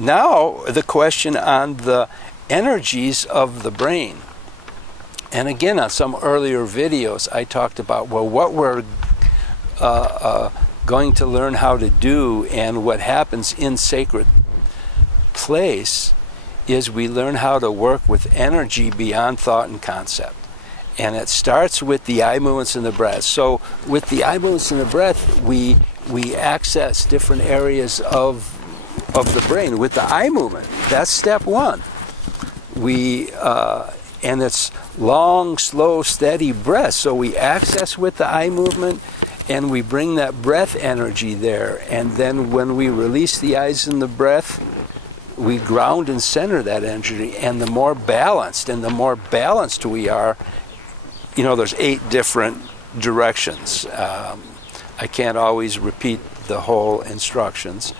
now the question on the energies of the brain. And again, on some earlier videos, I talked about, well, what we're going to learn how to do and what happens in sacred place is we learn how to work with energy beyond thought and concept. And it starts with the eye movements and the breath. So with the eye movements and the breath, we access different areas of the brain with the eye movement. That's step one. And it's long, slow, steady breath. So we access with the eye movement, and we bring that breath energy there. And then when we release the eyes and the breath, we ground and center that energy. And the more balanced we are, you know, there's 8 different directions. I can't always repeat the whole instructions.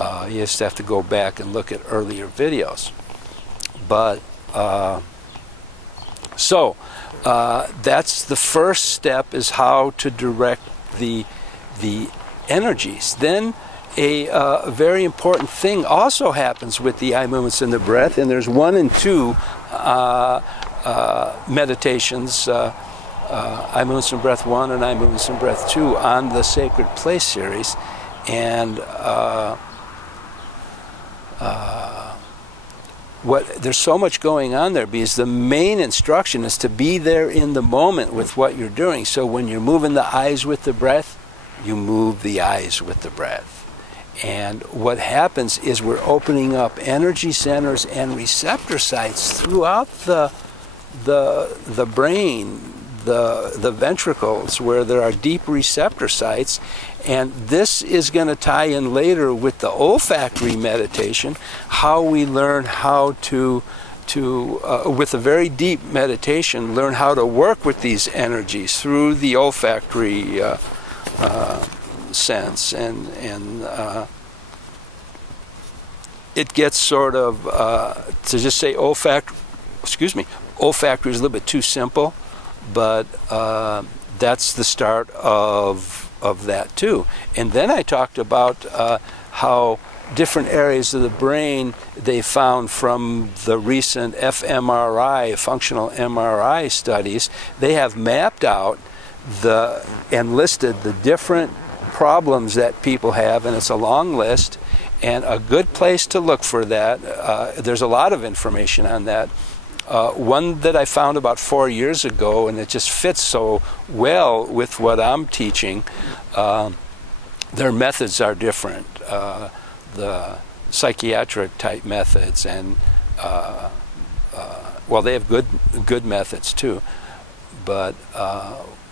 You just have to go back and look at earlier videos. But so that's the first step, is how to direct the energies. Then a very important thing also happens with the eye movements and the breath, and there's 1 and 2 meditations, eye movements and breath 1 and eye movements and breath 2 on the Sacred Place series. And there's so much going on there, because the main instruction is to be there in the moment with what you're doing. So when you're moving the eyes with the breath, you move the eyes with the breath. And what happens is we're opening up energy centers and receptor sites throughout the brain, the ventricles, where there are deep receptor sites. And this is going to tie in later with the olfactory meditation, how we learn how to with a very deep meditation, learn how to work with these energies through the olfactory sense. And it gets sort of, to just say olfactory is a little bit too simple, but that's the start of that too. And then I talked about how different areas of the brain they found from the recent fMRI, functional MRI studies. They have mapped out and listed the different problems that people have, and it's a long list. And a good place to look for that, there's a lot of information on that. One that I found about 4 years ago, and it just fits so well with what I'm teaching. Their methods are different, the psychiatric type methods, and well, they have good methods too, but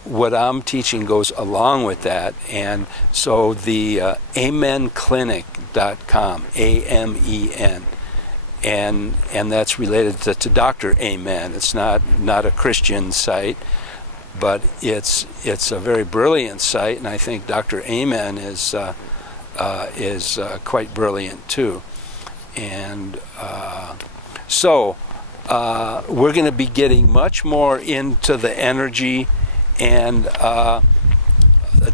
what I'm teaching goes along with that. And so the amenclinic.com, AMEN, and that's related to Dr. Amen. It's not a Christian site, but it's a very brilliant site, and I think Dr. Amen is quite brilliant too. And so we're going to be getting much more into the energy. And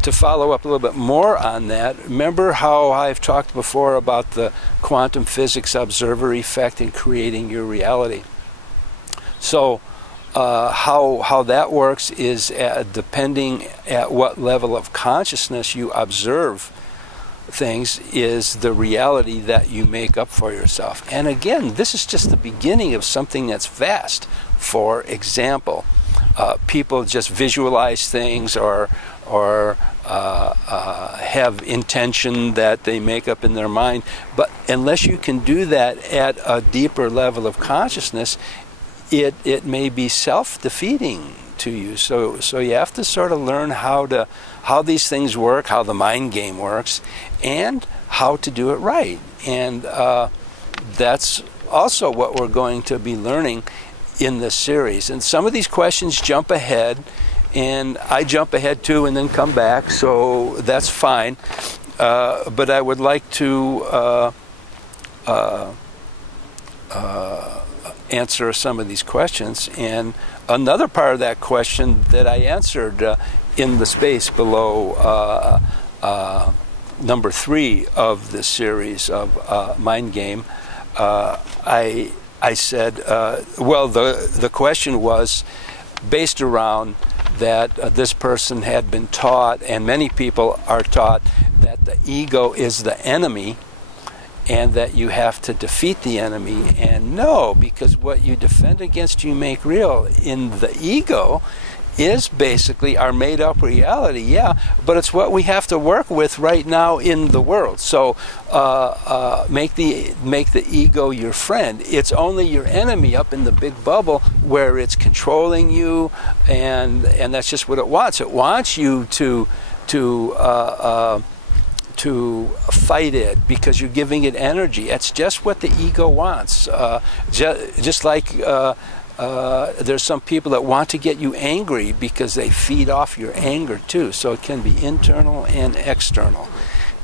to follow up a little bit more on that, remember how I've talked before about the quantum physics observer effect in creating your reality. So how that works is depending at what level of consciousness you observe things is the reality that you make up for yourself. And again, this is just the beginning of something that's vast. For example, people just visualize things or have intention that they make up in their mind. But unless you can do that at a deeper level of consciousness, it may be self-defeating to you. So you have to sort of learn how these things work, how the mind game works, and how to do it right. And that's also what we're going to be learning in this series. And some of these questions jump ahead, and I jump ahead too and then come back, so that's fine. But I would like to answer some of these questions. And another part of that question that I answered in the space below number 3 of the series of Mind Game, I said, well, the question was based around that this person had been taught, and many people are taught, that the ego is the enemy and that you have to defeat the enemy. And no, because what you defend against you make real. In the ego is basically our made-up reality, yeah, but it's what we have to work with right now in the world. So make the ego your friend. It's only your enemy up in the big bubble where it's controlling you, and that's just what it wants. It wants you to fight it because you're giving it energy. That's just what the ego wants. Just like there's some people that want to get you angry because they feed off your anger too. So it can be internal and external.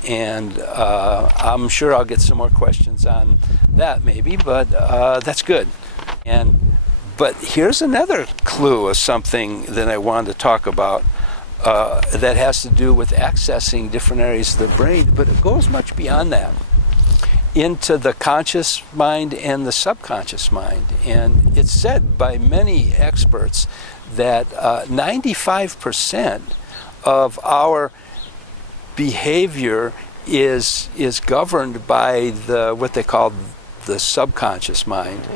And I'm sure I'll get some more questions on that maybe, but that's good. But here's another clue of something that I wanted to talk about that has to do with accessing different areas of the brain, but it goes much beyond that, into the conscious mind and the subconscious mind. And it's said by many experts that 95% of our behavior is governed by what they call the subconscious mind.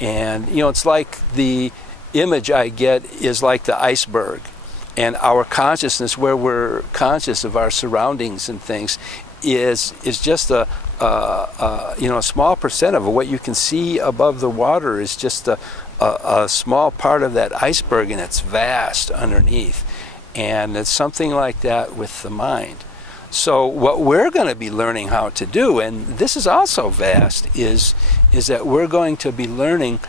And you know, it's like the image I get is like the iceberg, and our consciousness, where we're conscious of our surroundings and things, is just a small percent of it. What you can see above the water is just a small part of that iceberg, and it's vast underneath. And it's something like that with the mind. So what we're going to be learning how to do, and this is also vast, is that we're going to be learning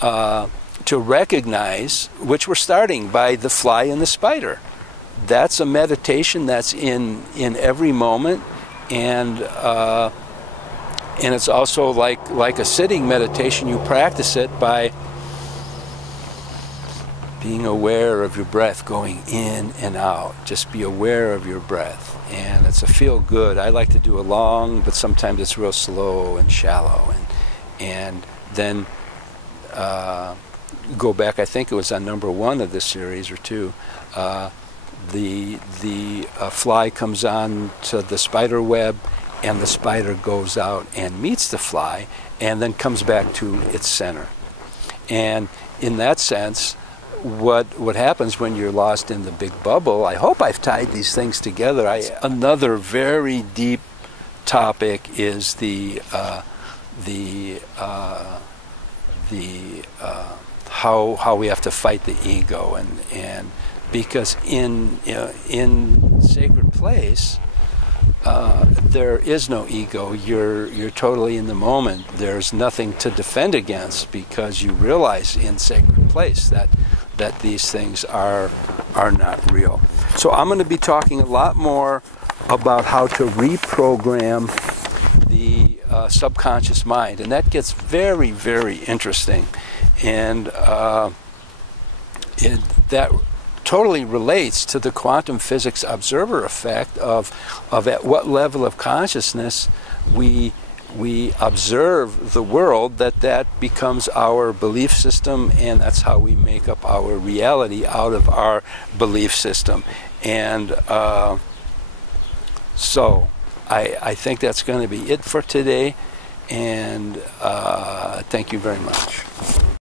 to recognize, which we're starting by the fly and the spider. That's a meditation that's in every moment, and it's also like a sitting meditation. You practice it by being aware of your breath going in and out. Just be aware of your breath. And it's a feel good. I like to do a long, but sometimes it's real slow and shallow. And then go back, I think it was on number 1 of this series or 2. The fly comes on to the spider web, and the spider goes out and meets the fly and then comes back to its center. And in that sense, what happens when you're lost in the big bubble, I hope I've tied these things together. Another very deep topic is the how we have to fight the ego, and because in sacred place there is no ego. You're totally in the moment. There's nothing to defend against, because you realize in sacred place that these things are not real. So I'm going to be talking a lot more about how to reprogram the subconscious mind, and that gets very, very interesting. And that totally relates to the quantum physics observer effect of at what level of consciousness we observe the world, that becomes our belief system, and that's how we make up our reality out of our belief system. And so I think that's going to be it for today, and thank you very much.